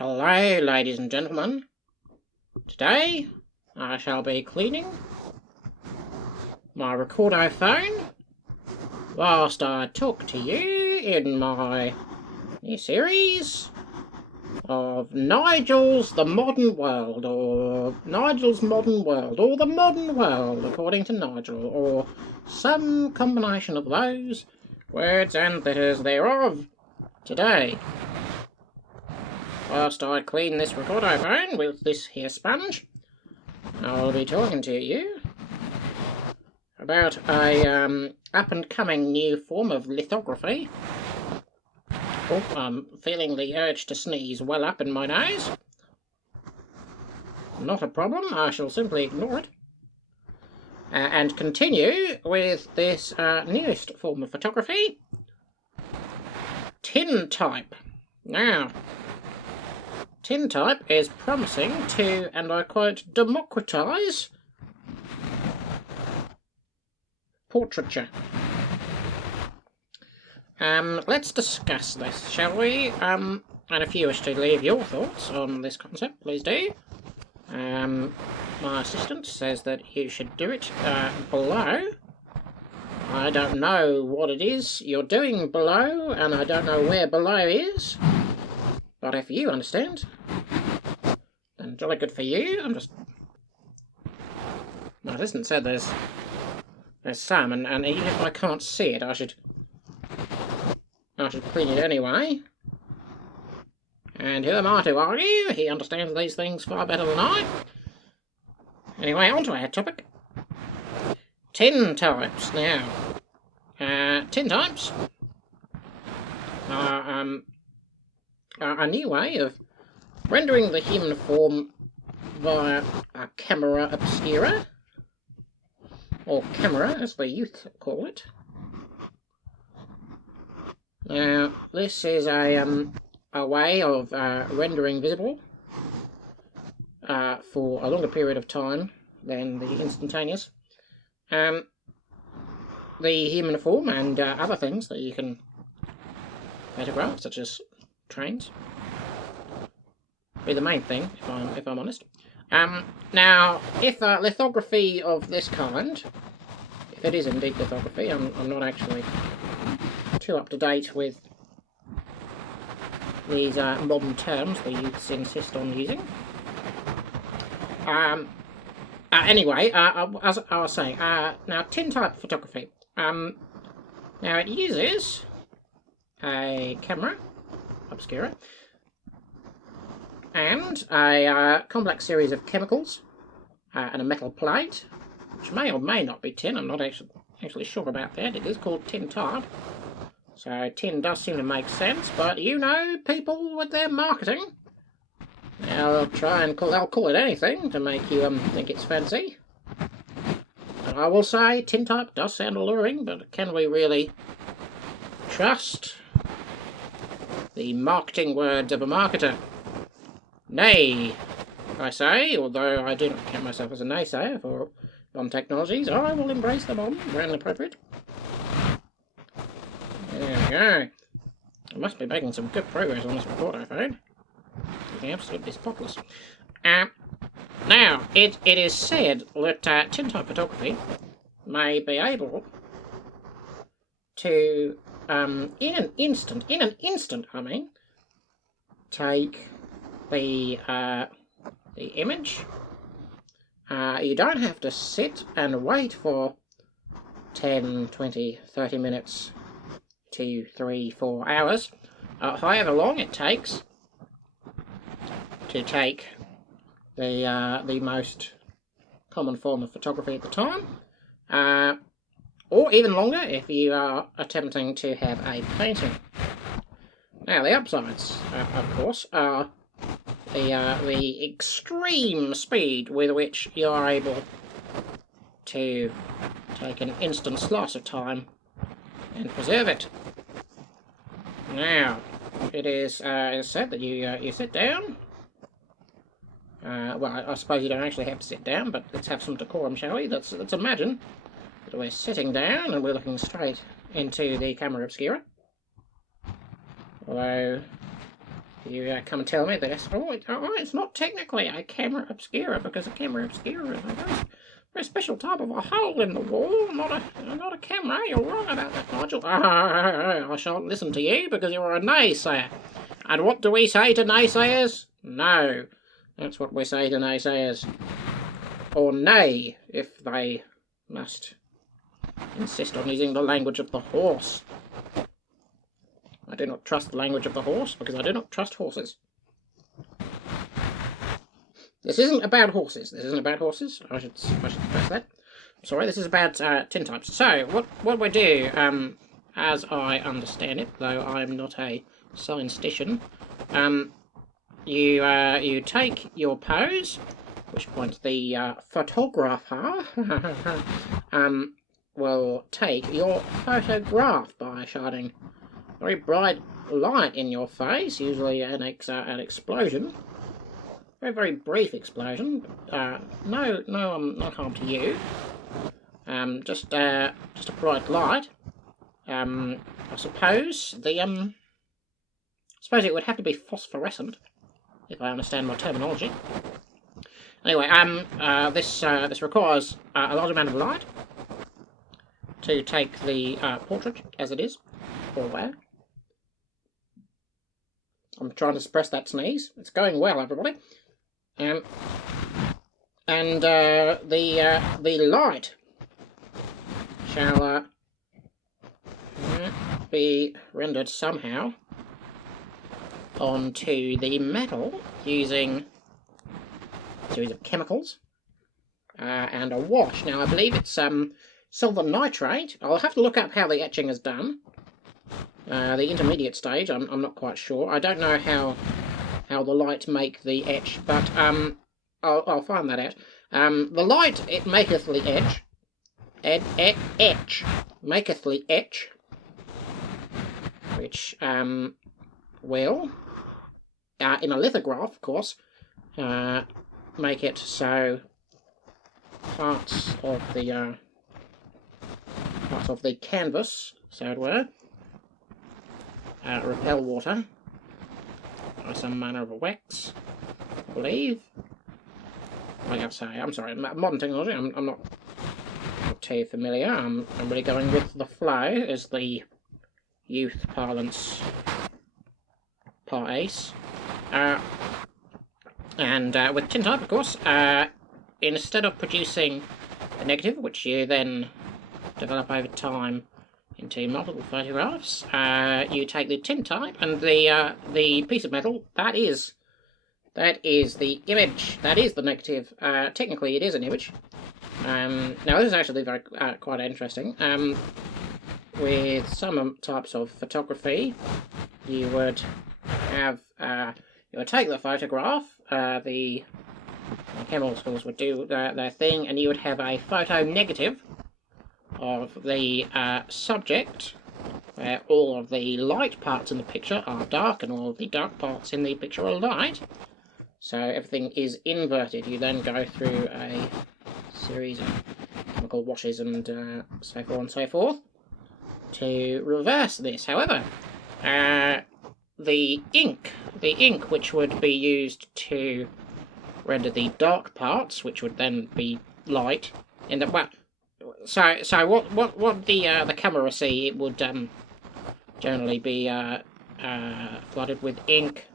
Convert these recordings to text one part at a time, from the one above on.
Hello, ladies and gentlemen. Today, I shall be cleaning my recordo phone whilst I talk to you in my new series of Nigel's The Modern World, or Nigel's Modern World, or The Modern World according to Nigel, or some combination of those words and letters thereof. Today, whilst I clean this recordo phone with this here sponge, I'll be talking to you about a up-and-coming new form of lithography. Oh, I'm feeling the urge to sneeze well up in my nose. Not a problem, I shall simply ignore it. And continue with this newest form of photography, Tintype. Now, Tintype is promising to, and I quote, democratise portraiture. Let's discuss this, shall we? And if you wish to leave your thoughts on this concept, please do. My assistant says that you should do it below. I don't know what it is you're doing below, and I don't know where below is. But if you understand, then jolly good for you. My assistant said there's some, and even if I can't see it, I should clean it anyway. And who am I to argue? He understands these things far better than I. Anyway, on to our topic. Tintypes. Now, tintypes are a new way of rendering the human form via a camera obscura, or camera as the youth call it. Now, this is a way of rendering visible for a longer period of time than the instantaneous the human form and other things that you can photograph, such as trains, be the main thing, if I'm honest. Now, if lithography of this kind, if it is indeed lithography, I'm not actually too up to date with these modern terms the youths insist on using. Anyway, as I was saying, now tintype photography. Now it uses a camera obscura and a complex series of chemicals and a metal plate, which may or may not be tin. I'm not actually sure about that. It is called tintype, so tin does seem to make sense. But you know, people with their marketing, they'll call it anything to make you think it's fancy. And I will say, tintype does sound alluring, but can we really trust the marketing words of a marketer? Nay, I say, although I do not count myself as a naysayer for modern technologies, I will embrace them on when appropriate. There we go. I must be making some good progress on this recorder phone. Looking absolutely spotless. Now, it is said that tintype photography may be able to, in an instant, I mean, take the image. You don't have to sit and wait for 10, 20, 30 minutes, 2, 3, 4 hours, however long it takes to take the most common form of photography at the time, or even longer if you are attempting to have a painting. Now, the upsides, of course, are the extreme speed with which you are able to take an instant slice of time and preserve it. Now, it is said that you sit down. Well, I suppose you don't actually have to sit down, but let's have some decorum, shall we? Let's imagine that we're sitting down and we're looking straight into the camera obscura. Although You come and tell me that it's not technically a camera obscura, because a camera obscura is a very special type of a hole in the wall, not a camera. You're wrong about that, Nigel. I shan't listen to you because you're a naysayer. And what do we say to naysayers? No. That's what we say to naysayers. Or nay, if they must insist on using the language of the horse. I do not trust the language of the horse because I do not trust horses. This isn't about horses. This isn't about horses. I should stress that. Sorry, this is about Tintypes. So, what we do, as I understand it, though I'm not a scientistician, you take your pose, at which point the photographer will take your photograph by shining very bright light in your face, usually an explosion. Very brief explosion. No harm to you. Just a bright light. I suppose suppose it would have to be phosphorescent, if I understand my terminology. Anyway, this requires a large amount of light to take the portrait as it is, or where. I'm trying to suppress that sneeze. It's going well, everybody. And the light shall be rendered somehow onto the metal using a series of chemicals and a wash. Now, I believe it's silver nitrate. I'll have to look up how the etching is done. The intermediate stage, I'm not quite sure. I don't know how the light make the etch, but I'll find that out. The light, it maketh the maketh the etch, which will, in a lithograph, of course, make it so parts of the canvas, so it were, repel water by some manner of a wax, I believe. Like I say, I'm sorry, modern technology, I'm not too familiar. I'm really going with the flow, as the youth parlance par ace. And with Tintype, of course, instead of producing a negative, which you then develop over time into multiple photographs, you take the Tintype and the piece of metal, that is the image, that is the negative. Technically it is an image. Now this is actually very quite interesting. With some types of photography, you would have you would take the photograph, the camera schools would do their thing, and you would have a photo negative of the subject, where all of the light parts in the picture are dark and all of the dark parts in the picture are light. So everything is inverted. You then go through a series of chemical washes and so forth and so forth to reverse this. However, the ink which would be used to render the dark parts, which would then be light, in the so what the camera see, it would generally be flooded with ink,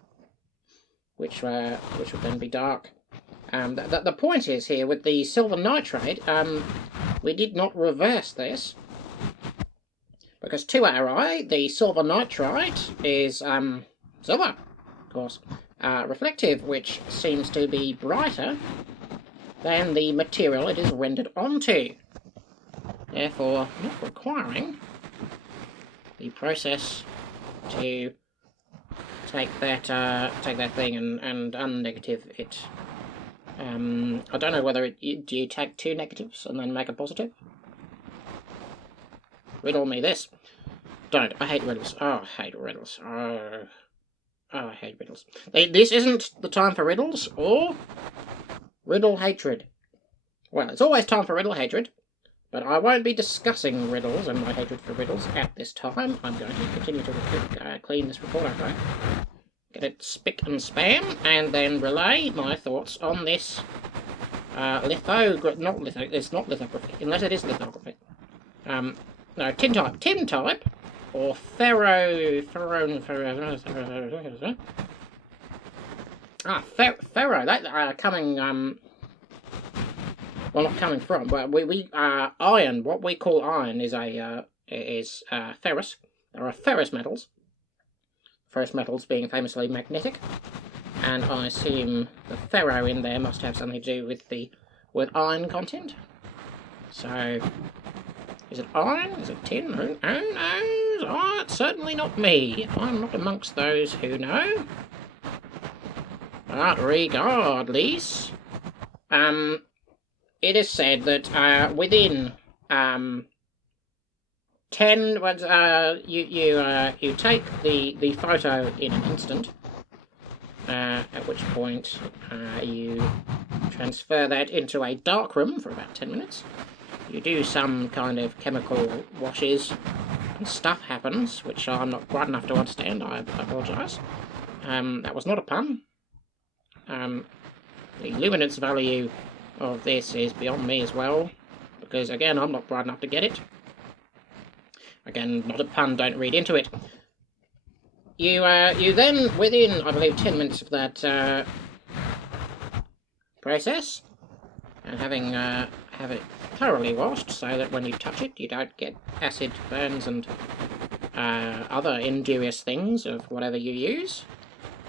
which would then be dark. The point is here with the silver nitrate, we did not reverse this, because to our eye the silver nitrate is silver, of course, reflective, which seems to be brighter than the material it is rendered onto, therefore not requiring the process to take that thing and unnegative it. I don't know whether do you take two negatives and then make a positive? Riddle me this. Don't. I hate riddles. Oh, I hate riddles. Oh, I hate riddles. This isn't the time for riddles or riddle hatred. Well, it's always time for riddle hatred, but I won't be discussing riddles and my hatred for riddles at this time. I'm going to continue to clean this recorder, okay? get it spick and spam, and then relay my thoughts on this it's not lithography, unless it is lithography. No, Tintype, or Ferro, that coming, well, not coming from, but we iron, what we call iron is ferrous. There are ferrous metals. Ferrous metals being famously magnetic, and I assume the ferro in there must have something to do with iron content. So, is it iron? Is it tin? Who knows? Oh, it's certainly not me. I'm not amongst those who know. But regardless, it is said that within 10, you take the photo in an instant, at which point you transfer that into a dark room for about 10 minutes. You do some kind of chemical washes, and stuff happens, which I'm not bright enough to understand. I apologise. That was not a pun. The luminance value of this is beyond me as well, because again, I'm not bright enough to get it. Again, not a pun, don't read into it. You then, within, I believe, 10 minutes of that process, and having have it thoroughly washed so that when you touch it, you don't get acid burns and other injurious things of whatever you use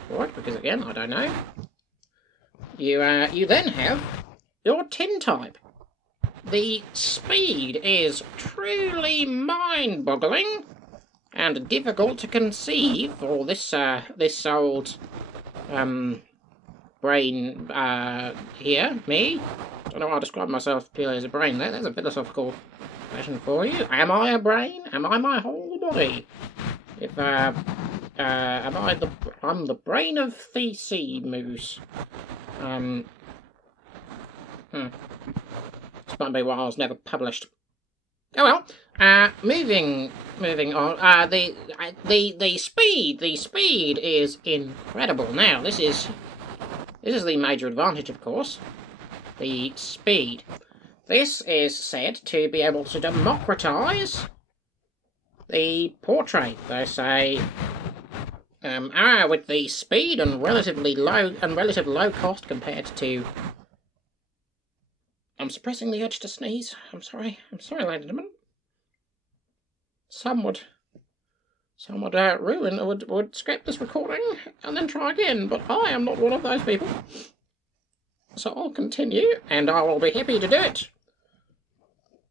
for it, because again, I don't know. You then have your Tintype. The speed is truly mind-boggling and difficult to conceive for this old brain here, me. I don't know how I describe myself purely as a brain. There's a philosophical question for you. Am I a brain? Am I my whole body? If I'm the brain of the sea moose. This might be why I was never published. Oh well. Moving on. The speed is incredible. Now this is the major advantage, of course. The speed. This is said to be able to democratise the portrait. They say, with the speed and relative low cost compared to. I'm suppressing the urge to sneeze. I'm sorry, ladies and gentlemen. Some would would scrap this recording and then try again, but I am not one of those people. So I'll continue, and I will be happy to do it.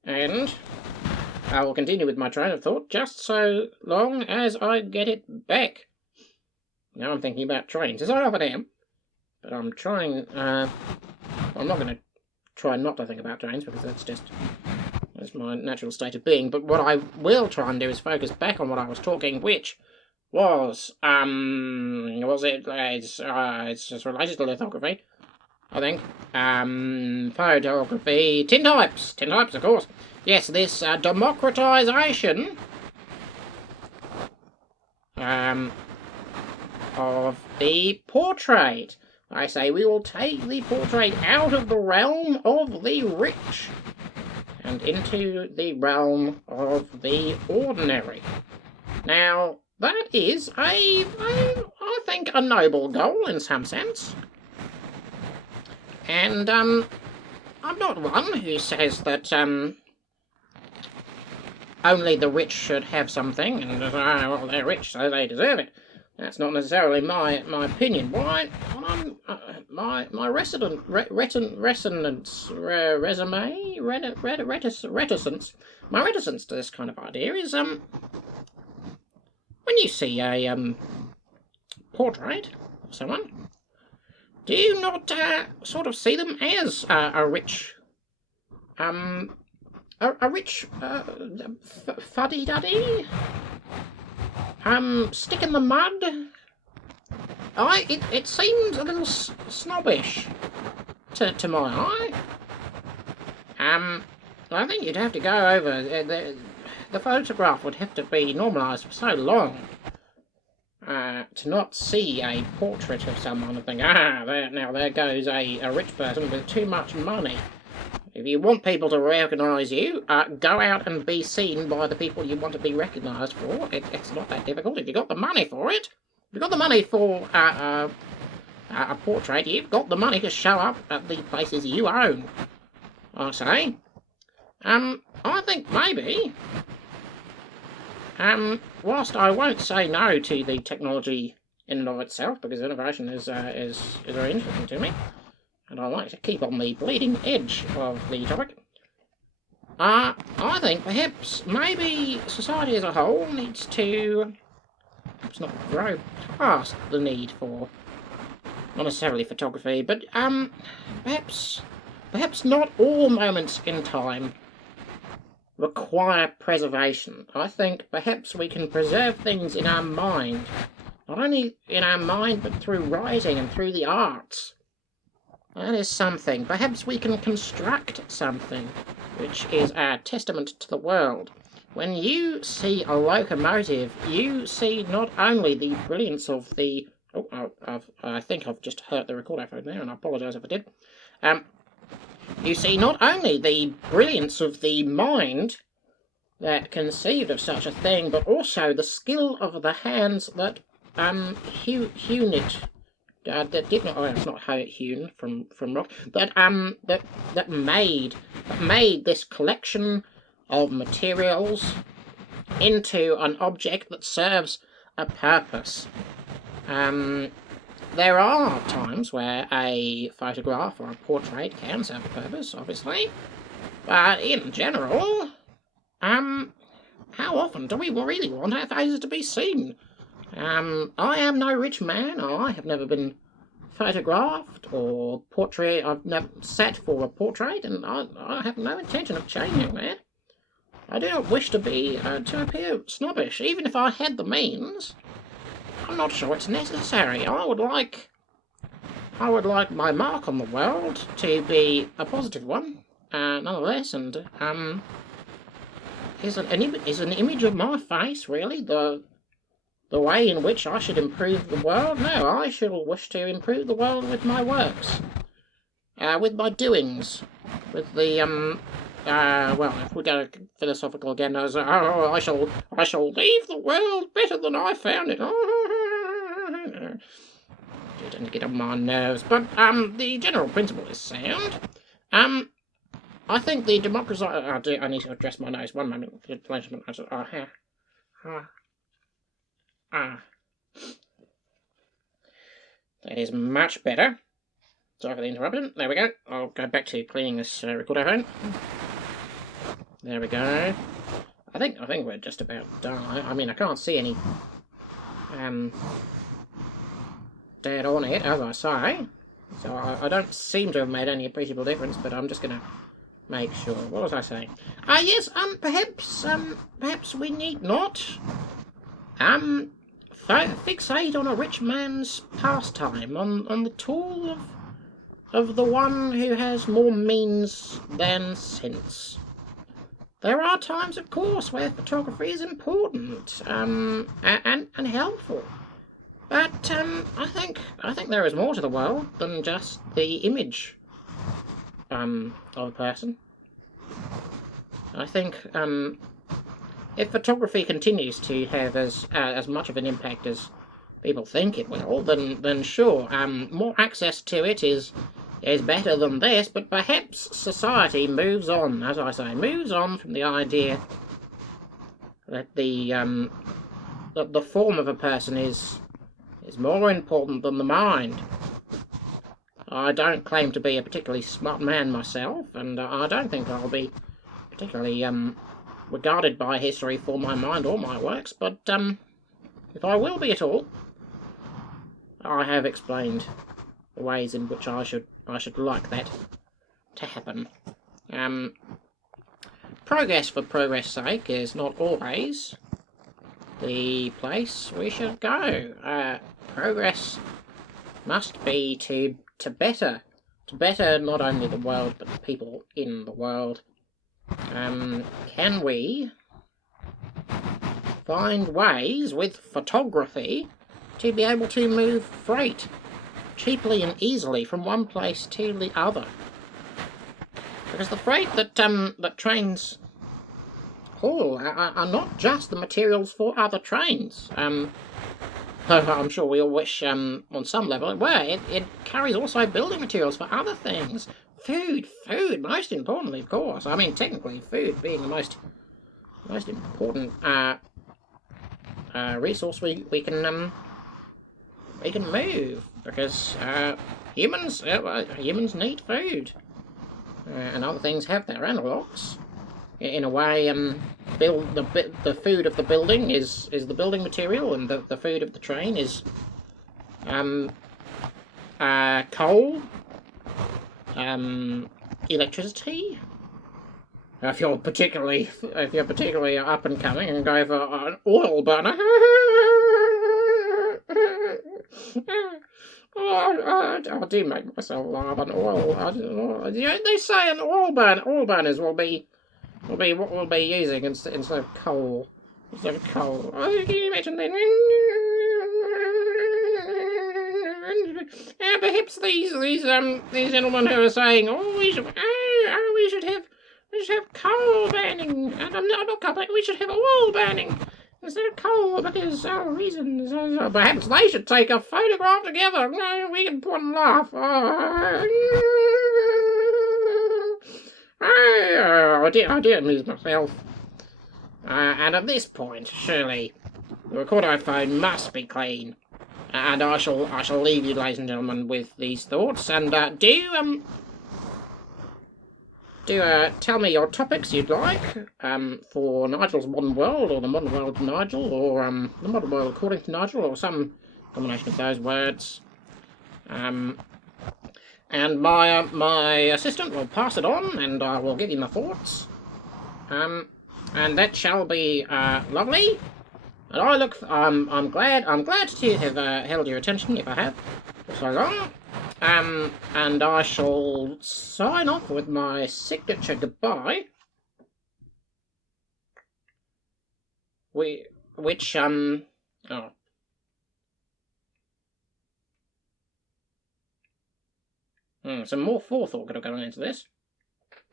And I will continue with my train of thought just so long as I get it back. Now I'm thinking about trains, as I often am, but I'm trying. I'm not going to try not to think about trains because that's my natural state of being. But what I will try and do is focus back on what I was talking, which was it's just related to lithography, I think. Photography, tintypes, of course. Yes, this democratization of the portrait. I say we will take the portrait out of the realm of the rich and into the realm of the ordinary. Now, that is I think, a noble goal in some sense. And, I'm not one who says that, only the rich should have something, and, well, they're rich, so they deserve it. That's not necessarily my opinion. My reticence to this kind of idea is when you see a portrait of someone, do you not sort of see them as a rich fuddy-duddy? Stick in the mud? It seems a little snobbish to my eye. I think you'd have to go over the photograph would have to be normalised for so long. to not see a portrait of someone and think, there goes a rich person with too much money. If you want people to recognise you, go out and be seen by the people you want to be recognised for. It's not that difficult. If you've got the money for it, if you've got the money for a portrait, you've got the money to show up at the places you own, I say. I think maybe, whilst I won't say no to the technology in and of itself, because innovation is very interesting to me, and I like to keep on the bleeding edge of the topic, I think perhaps maybe society as a whole needs to perhaps not grow past the need for, not necessarily photography, but perhaps not all moments in time require preservation. I think perhaps we can preserve things in our mind, not only in our mind but through writing and through the arts. That is something. Perhaps we can construct something which is our testament to the world. When you see a locomotive, you see not only the brilliance of the... I think I've just hurt the recorder phone there, and I apologise if I did. You see not only the brilliance of the mind that conceived of such a thing, but also the skill of the hands that hewn it. That did not. Oh, it's not hewn from rock. That made this collection of materials into an object that serves a purpose. There are times where a photograph or a portrait can serve a purpose, obviously, but in general, how often do we really want our faces to be seen? I am no rich man. I have never been photographed or portrait. I've never sat for a portrait, and I have no intention of changing that. I do not wish to appear snobbish, even if I had the means. I'm not sure it's necessary. I would like my mark on the world to be a positive one, nonetheless. And is an image of my face really the way in which I should improve the world? No, I shall wish to improve the world with my works, with my doings, with the well, if we go philosophical again, as I shall leave the world better than I found it. It doesn't get on my nerves, but the general principle is sound. I think the democracy. I need to address my nose. 1 moment. That is much better. Sorry for the interruption. There we go. I'll go back to cleaning this recorder phone. There we go. I think we're just about done. I mean, I can't see any dead on it, as I say. So I don't seem to have made any appreciable difference, but I'm just going to make sure. What was I saying? Yes, perhaps we need not fixate on a rich man's pastime, on the tool of the one who has more means than sense. There are times, of course, where photography is important and helpful, but I think there is more to the world than just the image of a person. I think if photography continues to have as much of an impact as people think it will, then sure, more access to it is better than this, but perhaps society moves on, as I say, moves on from the idea that the form of a person is more important than the mind. I don't claim to be a particularly smart man myself, and I don't think I'll be particularly regarded by history for my mind or my works, but if I will be at all, I have explained the ways in which I should like that to happen. Progress for progress' sake is not always the place we should go. Progress must be to better not only the world but the people in the world. Can we find ways with photography to be able to move freight cheaply and easily from one place to the other. Because the freight that trains haul are not just the materials for other trains. I'm sure we all wish, on some level, it were. It carries also building materials for other things. Food, most importantly, of course. I mean, technically, food being the most important resource we can move, because humans need food, and other things have their analogues. In a way, the food of the building is the building material, and the food of the train is coal, electricity. If you're particularly up and coming and go for an oil burner, I do make myself laugh. An oil, they say an oil burners will be what we'll be using instead of coal. Can you imagine then? And perhaps these gentlemen who are saying, we should have coal burning, and I'm not complaining. We should have oil burning instead of coal because reasons. Perhaps they should take a photograph together. We can point and laugh. I did amuse myself. And at this point, surely, the recorder phone must be clean. And I shall leave you, ladies and gentlemen, with these thoughts. And do tell me your topics you'd like for Nigel's Modern World, or the Modern World of Nigel, or the Modern World according to Nigel, or some combination of those words. And my assistant will pass it on, and I will give you my thoughts. And that shall be lovely. And I'm glad to have held your attention, if I have, for so long. And I shall sign off with my signature goodbye. Some more forethought could have gone into this.